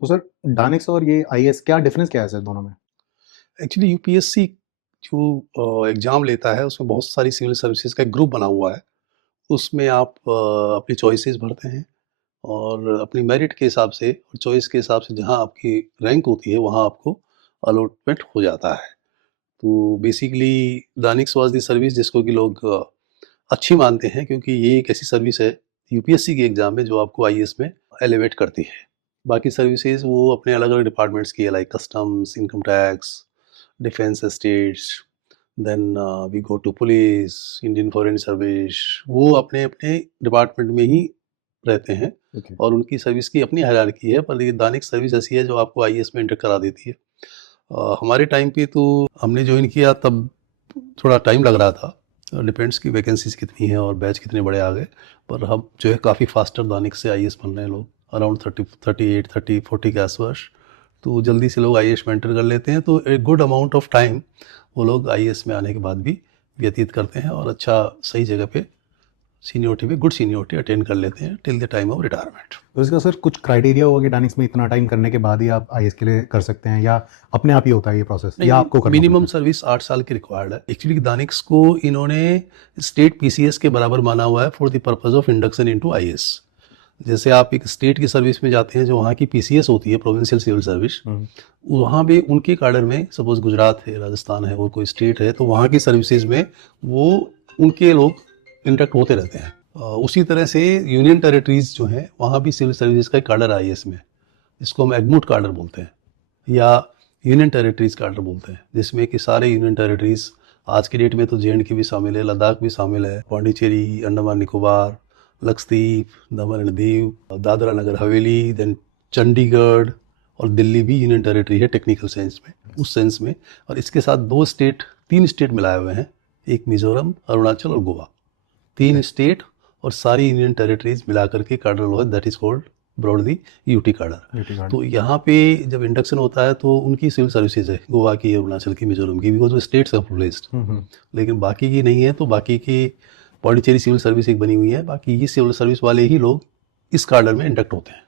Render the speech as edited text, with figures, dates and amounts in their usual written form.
तो सर डानिक्स और ये आईएएस क्या डिफरेंस क्या है सर दोनों में? एक्चुअली यूपीएससी जो एग्ज़ाम लेता है उसमें बहुत सारी सिविल सर्विसेज का एक ग्रुप बना हुआ है। उसमें आप अपनी चॉइसेस भरते हैं और अपनी मेरिट के हिसाब से और चॉइस के हिसाब से जहाँ आपकी रैंक होती है वहाँ आपको अलॉटमेंट हो जाता है। तो basically DANICS was the service जिसको कि लोग अच्छी मानते हैं क्योंकि ये एक ऐसी सर्विस है यूपीएससी के एग्ज़ाम में जो आपको आईएएस में एलिवेट करती है। बाकी सर्विसेज वो अपने अलग-अलग डिपार्टमेंट्स की है like customs, income tax, defence estates, then we go to police, Indian foreign service, वो अपने-अपने डिपार्टमेंट में ही रहते हैं ओके। और उनकी सर्विस की अपनी हायरार्की है, पर ये दानिक सर्विस ऐसी है जो आपको आईएएस में एंटर करा देती है। हमारे टाइम पे तो हमने जॉइन किया तब थोड़ा टाइम लग रहा था, डिपेंड्स की वैकेंसीज कितनी हैं और बैच कितने बड़े आ गए, पर हम जो है काफ़ी फास्टर दानिक से आईएएस बन रहे हैं लोग, अराउंड 38, 30, 40 के आसपास। तो जल्दी से लोग आईएएस में एंटर कर लेते हैं, तो एक गुड अमाउंट ऑफ टाइम वो लोग आईएएस में आने के बाद भी व्यतीत करते हैं और अच्छा सही जगह पे सीनियोरिटी पे गुड सीनियोरिटी अटेंड कर लेते हैं till the time of retirement. तो इसका सर कुछ क्राइटेरिया होगा कि डानिक्स में इतना टाइम करने के बाद ही आप आईएएस के लिए कर सकते हैं, या अपने आप ही होता है ये प्रोसेस, या आपको करना मिनिमम पड़ता सर्विस 8 साल की रिक्वायर्ड है। एक्चुअली दानिक्स को इन्होंने स्टेट पीसीएस के बराबर माना हुआ है for the purpose of induction into IAS. जैसे आप एक स्टेट की सर्विस में जाते हैं जो वहाँ की पीसीएस होती है, प्रोविंशियल सिविल सर्विस, वहाँ भी उनके काडर में सपोज गुजरात है, राजस्थान है और कोई स्टेट है, तो वहाँ की सर्विसेज में वो उनके लोग इंडक्ट होते रहते हैं। उसी तरह से यूनियन टेरिटरीज जो हैं वहाँ भी सिविल सर्विसेज का एक काडर आईएएस में, जिसको हम एग्मूट काडर बोलते हैं या यूनियन टेरिटरीज काडर बोलते हैं, जिसमें कि सारे यूनियन टेरिटरीज, आज की डेट में तो जेएंडके भी शामिल है, लद्दाख भी शामिल है, पौंडीचेरी, अंडमान निकोबार, लक्षद्वीप, दमन एंड दीव, दादरा नगर हवेली, देन चंडीगढ़ और दिल्ली भी यूनियन टेरिटरी है टेक्निकल सेंस में, उस सेंस में। और इसके साथ 3 स्टेट मिलाए हुए हैं, एक मिजोरम, अरुणाचल और गोवा, 3 स्टेट और सारी यूनियन टेरिटरीज मिला करके काडर हुआ, that is called broadly UT cadre. तो यहाँ पे जब इंडक्शन होता है तो उनकी सिविल सर्विसेज है, गोवा की, अरुणाचल की, मिजोरम की, बिकॉज वो स्टेट्स हैं प्लेस्ड, लेकिन बाकी की नहीं है। तो बाकी की पौंडीचेरी सिविल सर्विस एक बनी हुई है, बाकी ये सिविल सर्विस वाले ही लोग इस काडर में इंडक्ट होते हैं।